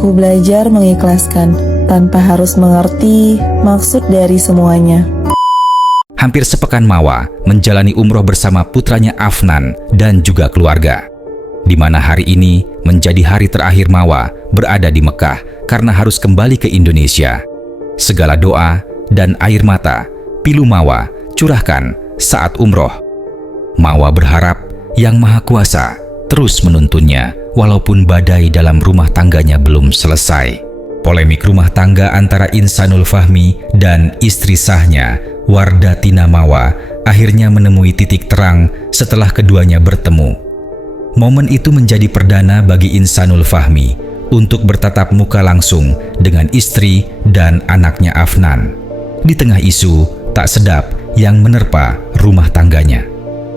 Aku belajar mengikhlaskan tanpa harus mengerti maksud dari semuanya. Hampir sepekan Mawa menjalani umroh bersama putranya Afnan dan juga keluarga, di mana hari ini menjadi hari terakhir Mawa berada di Mekah karena harus kembali ke Indonesia. Segala doa dan air mata pilu Mawa curahkan saat umroh. Mawa berharap Yang Maha Kuasa terus menuntunnya walaupun badai dalam rumah tangganya belum selesai. Polemik rumah tangga antara Insanul Fahmi dan istri sahnya, Wardatina Mawa, akhirnya menemui titik terang setelah keduanya bertemu. Momen itu menjadi perdana bagi Insanul Fahmi untuk bertatap muka langsung dengan istri dan anaknya Afnan. Di tengah isu tak sedap yang menerpa rumah tangganya,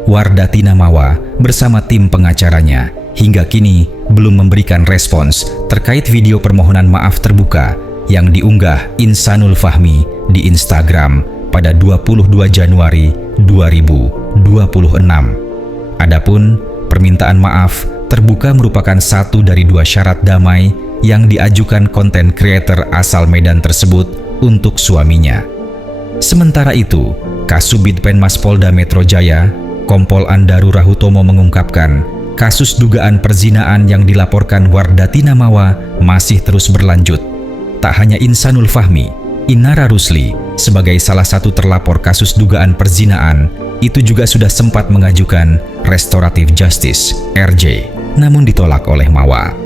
Wardatina Mawa bersama tim pengacaranya hingga kini belum memberikan respons terkait video permohonan maaf terbuka yang diunggah Insanul Fahmi di Instagram pada 22 Januari 2026. Adapun permintaan maaf terbuka merupakan satu dari dua syarat damai yang diajukan konten kreator asal Medan tersebut untuk suaminya. Sementara itu, Kasubit Penmas Polda Metro Jaya, Kompol Andaru Rahutomo mengungkapkan, kasus dugaan perzinaan yang dilaporkan Wardatina Mawa masih terus berlanjut. Tak hanya Insanul Fahmi, Inara Rusli sebagai salah satu terlapor kasus dugaan perzinaan itu juga sudah sempat mengajukan Restoratif Justice (RJ), namun ditolak oleh Mawa.